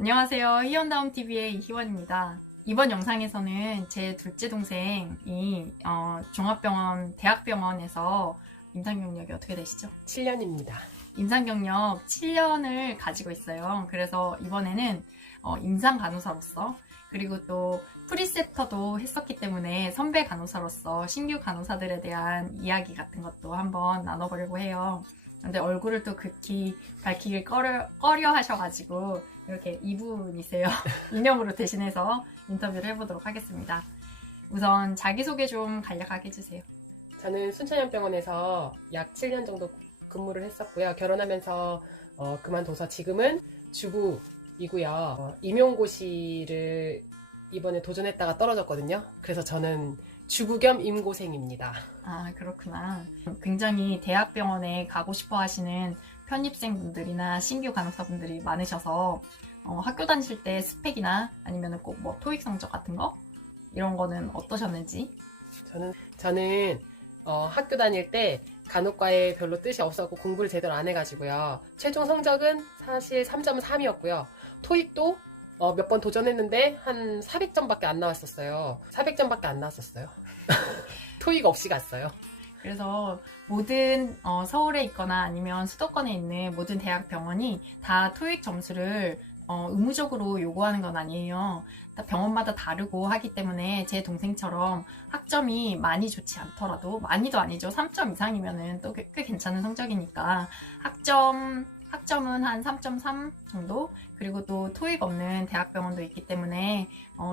안녕하세요. 희원다움TV의 이희원입니다. 이번 영상에서는 제 둘째 동생이 종합병원, 대학병원에서 임상경력이 어떻게 되시죠? 7년입니다. 임상경력 7년을 가지고 있어요. 그래서 이번에는 임상 간호사로서 그리고 또 프리셉터도 했었기 때문에 선배 간호사로서 신규 간호사들에 대한 이야기 같은 것도 한번 나눠보려고 해요. 근데 얼굴을 또 극히 밝히길 꺼려 하셔가지고 이렇게 이분이세요. 이명으로 대신해서 인터뷰를 해보도록 하겠습니다. 우선 자기소개 좀 간략하게 해주세요. 저는 순천향병원에서 약 7년 정도 근무를 했었고요. 결혼하면서 그만둬서 지금은 주부이고요. 임용고시를 이번에 도전했다가 떨어졌거든요. 그래서 저는 주부 겸 임고생입니다. 아, 그렇구나. 굉장히 대학병원에 가고 싶어 하시는 편입생분들이나 신규 간호사분들이 많으셔서 학교 다니실 때 스펙이나 아니면 꼭 뭐 토익 성적 같은 거 이런 거는 어떠셨는지? 저는 학교 다닐 때 간호과에 별로 뜻이 없었고 공부를 제대로 안 해가지고요. 최종 성적은 사실 3.3이었고요. 토익도 몇 번 도전했는데 한 400점밖에 안 나왔었어요. 400점밖에 안 나왔었어요. 토익 없이 갔어요. 그래서 모든 서울에 있거나 아니면 수도권에 있는 모든 대학병원이 다 토익 점수를 의무적으로 요구하는 건 아니에요. 병원마다 다르고 하기 때문에 제 동생처럼 학점이 많이 좋지 않더라도 많이도 아니죠. 3점 이상이면은 또 꽤 괜찮은 성적이니까 학점은 한 3.3 정도? 그리고 또 토익 없는 대학병원도 있기 때문에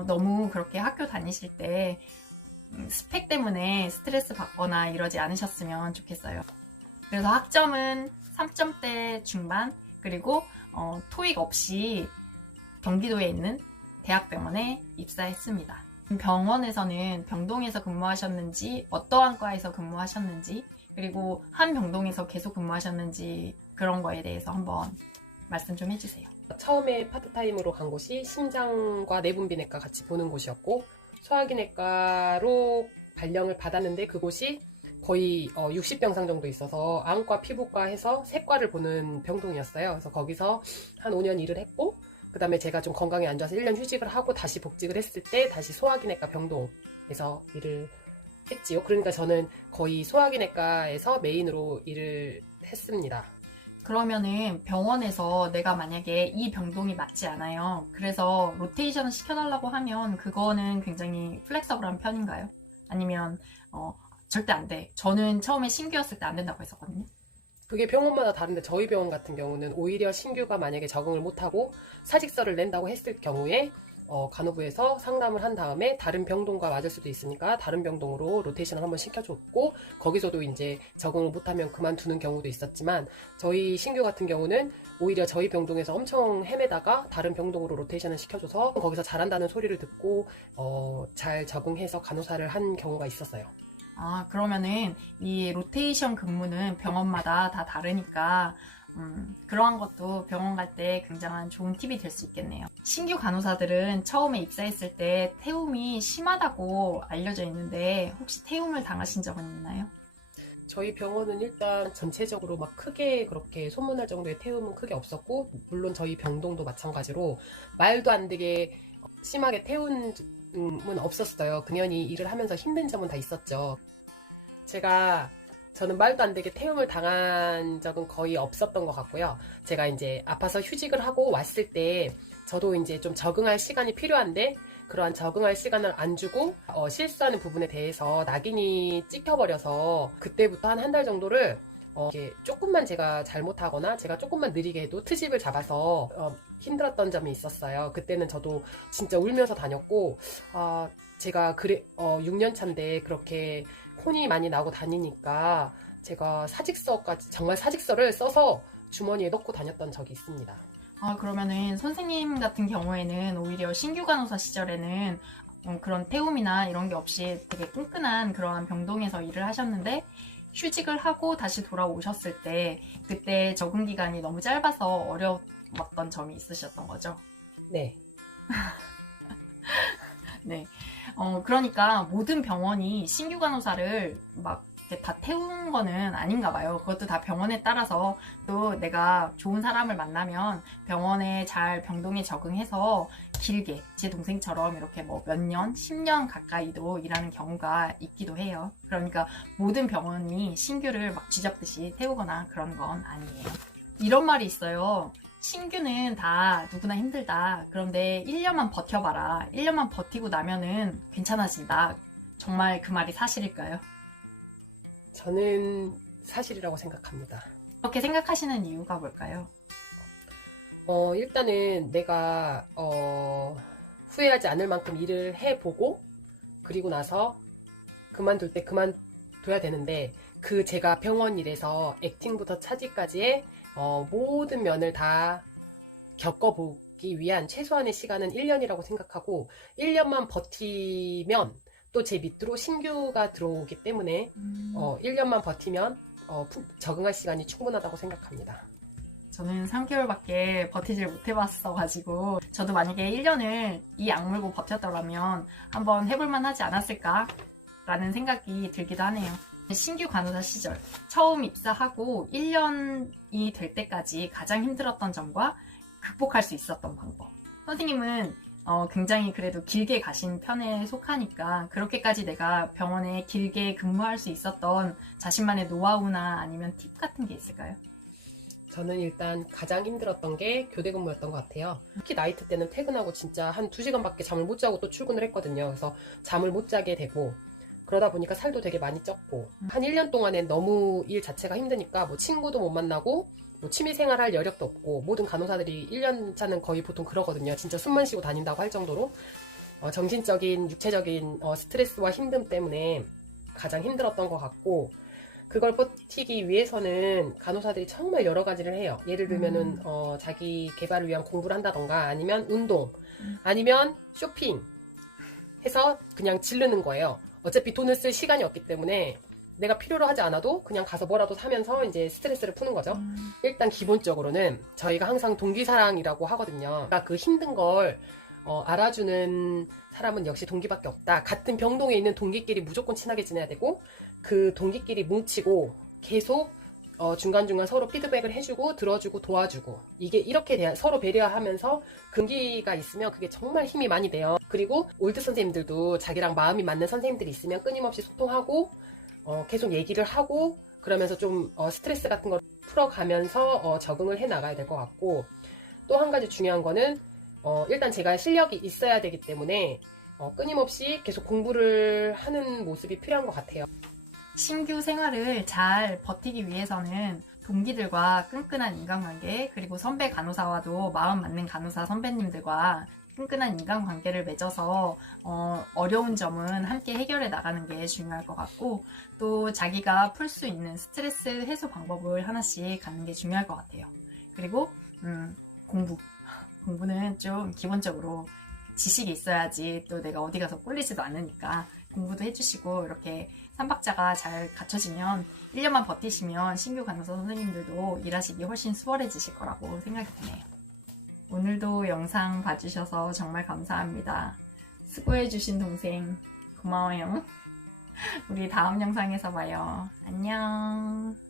너무 그렇게 학교 다니실 때 스펙 때문에 스트레스 받거나 이러지 않으셨으면 좋겠어요. 그래서 학점은 3점대 중반, 그리고 토익 없이 경기도에 있는 대학병원에 입사했습니다. 병원에서는 병동에서 근무하셨는지, 어떠한 과에서 근무하셨는지, 그리고 한 병동에서 계속 근무하셨는지 그런 거에 대해서 한번 말씀 좀 해주세요. 처음에 파트타임으로 간 곳이 심장과 내분비내과 같이 보는 곳이었고, 소화기내과로 발령을 받았는데 그곳이 거의 60병상 정도 있어서 안과, 피부과 해서 3과를 보는 병동이었어요. 그래서 거기서 한 5년 일을 했고, 그 다음에 제가 좀 건강이 안 좋아서 1년 휴직을 하고 다시 복직을 했을 때 다시 소화기내과 병동에서 일을 했지요. 그러니까 저는 거의 소화기내과에서 메인으로 일을 했습니다. 그러면은 병원에서 내가 만약에 이 병동이 맞지 않아요. 그래서 로테이션을 시켜달라고 하면 그거는 굉장히 플렉서블한 편인가요? 아니면 절대 안 돼. 저는 처음에 신규였을 때 안 된다고 했었거든요. 그게 병원마다 다른데 저희 병원 같은 경우는 오히려 신규가 만약에 적응을 못하고 사직서를 낸다고 했을 경우에 간호부에서 상담을 한 다음에 다른 병동과 맞을 수도 있으니까 다른 병동으로 로테이션을 한번 시켜줬고, 거기서도 이제 적응을 못하면 그만두는 경우도 있었지만, 저희 신규 같은 경우는 오히려 저희 병동에서 엄청 헤매다가 다른 병동으로 로테이션을 시켜줘서 거기서 잘한다는 소리를 듣고 잘 적응해서 간호사를 한 경우가 있었어요. 아, 그러면은 이 로테이션 근무는 병원마다 다 다르니까 그러한 것도 병원 갈 때 굉장한 좋은 팁이 될 수 있겠네요. 신규 간호사들은 처음에 입사했을 때 태움이 심하다고 알려져 있는데 혹시 태움을 당하신 적은 있나요? 저희 병원은 일단 전체적으로 막 크게 그렇게 소문날 정도의 태움은 크게 없었고, 물론 저희 병동도 마찬가지로 말도 안 되게 심하게 태움은 없었어요. 그년이 일을 하면서 힘든 점은 다 있었죠. 저는 말도 안 되게 태움을 당한 적은 거의 없었던 것 같고요. 제가 이제 아파서 휴직을 하고 왔을 때 저도 이제 좀 적응할 시간이 필요한데, 그러한 적응할 시간을 안 주고 실수하는 부분에 대해서 낙인이 찍혀버려서 그때부터 한 달 정도를 이렇게 조금만 제가 잘못하거나 제가 조금만 느리게 해도 트집을 잡아서 힘들었던 점이 있었어요. 그때는 저도 진짜 울면서 다녔고, 제가 6년 차인데 그렇게 혼이 많이 나고 다니니까 제가 정말 사직서를 써서 주머니에 넣고 다녔던 적이 있습니다. 그러면은 선생님 같은 경우에는 오히려 신규 간호사 시절에는 그런 태움이나 이런 게 없이 되게 끈끈한 그러한 병동에서 일을 하셨는데, 휴직을 하고 다시 돌아오셨을 때 그때 적응 기간이 너무 짧아서 어려웠던 점이 있으셨던 거죠? 네. 네. 그러니까 모든 병원이 신규 간호사를 막 이렇게 다 태운 거는 아닌가 봐요. 그것도 다 병원에 따라서 또 내가 좋은 사람을 만나면 병원에 잘 병동에 적응해서 길게 제 동생처럼 이렇게 뭐 몇 년, 10년 가까이도 일하는 경우가 있기도 해요. 그러니까 모든 병원이 신규를 막 쥐잡듯이 태우거나 그런 건 아니에요. 이런 말이 있어요. 신규는 다 누구나 힘들다. 그런데 1년만 버텨봐라. 1년만 버티고 나면은 괜찮아진다. 정말 그 말이 사실일까요? 저는 사실이라고 생각합니다. 그렇게 생각하시는 이유가 뭘까요? 일단은 내가 후회하지 않을 만큼 일을 해보고 그리고 나서 그만둘 때 그만둬야 되는데 그 제가 병원 일에서 액팅부터 차지까지의 모든 면을 다 겪어보기 위한 최소한의 시간은 1년이라고 생각하고 1년만 버티면 또 제 밑으로 신규가 들어오기 때문에 1년만 버티면 적응할 시간이 충분하다고 생각합니다. 저는 3개월밖에 버티질 못해봤어가지고 저도 만약에 1년을 이 악물고 버텼더라면 한번 해볼만 하지 않았을까 라는 생각이 들기도 하네요. 신규 간호사 시절 처음 입사하고 1년이 될 때까지 가장 힘들었던 점과 극복할 수 있었던 방법. 선생님은 굉장히 그래도 길게 가신 편에 속하니까 그렇게까지 내가 병원에 길게 근무할 수 있었던 자신만의 노하우나 아니면 팁 같은 게 있을까요? 저는 일단 가장 힘들었던 게 교대 근무였던 것 같아요. 특히 나이트 때는 퇴근하고 진짜 한 2시간밖에 잠을 못 자고 또 출근을 했거든요. 그래서 잠을 못 자게 되고 그러다 보니까 살도 되게 많이 쪘고 한 1년 동안엔 너무 일 자체가 힘드니까 뭐 친구도 못 만나고 뭐 취미생활 할 여력도 없고 모든 간호사들이 1년 차는 거의 보통 그러거든요. 진짜 숨만 쉬고 다닌다고 할 정도로 정신적인, 육체적인 스트레스와 힘듦 때문에 가장 힘들었던 것 같고 그걸 버티기 위해서는 간호사들이 정말 여러 가지를 해요. 예를 들면은 자기 개발을 위한 공부를 한다던가 아니면 운동 아니면 쇼핑 해서 그냥 지르는 거예요. 어차피 돈을 쓸 시간이 없기 때문에 내가 필요로 하지 않아도 그냥 가서 뭐라도 사면서 이제 스트레스를 푸는 거죠. 일단 기본적으로는 저희가 항상 동기사랑이라고 하거든요. 그러니까 그 힘든 걸 알아주는 사람은 역시 동기밖에 없다. 같은 병동에 있는 동기끼리 무조건 친하게 지내야 되고 그 동기끼리 뭉치고 계속 중간중간 서로 피드백을 해주고 들어주고 도와주고 이게 이렇게 서로 배려하면서 금기가 있으면 그게 정말 힘이 많이 돼요. 그리고 올드 선생님들도 자기랑 마음이 맞는 선생님들이 있으면 끊임없이 소통하고 계속 얘기를 하고 그러면서 좀 스트레스 같은 걸 풀어가면서 적응을 해 나가야 될 것 같고 또 한 가지 중요한 거는 일단 제가 실력이 있어야 되기 때문에 끊임없이 계속 공부를 하는 모습이 필요한 것 같아요. 신규 생활을 잘 버티기 위해서는 동기들과 끈끈한 인간관계 그리고 선배 간호사와도 마음 맞는 간호사 선배님들과 끈끈한 인간관계를 맺어서 어려운 점은 함께 해결해 나가는 게 중요할 것 같고 또 자기가 풀 수 있는 스트레스 해소 방법을 하나씩 갖는 게 중요할 것 같아요. 그리고 공부는 좀 기본적으로 지식이 있어야지 또 내가 어디 가서 꼴리지도 않으니까 공부도 해주시고 이렇게 3박자가 잘 갖춰지면 1년만 버티시면 신규 간호사 선생님들도 일하시기 훨씬 수월해지실 거라고 생각이 드네요. 오늘도 영상 봐주셔서 정말 감사합니다. 수고해주신 동생 고마워요. 우리 다음 영상에서 봐요. 안녕.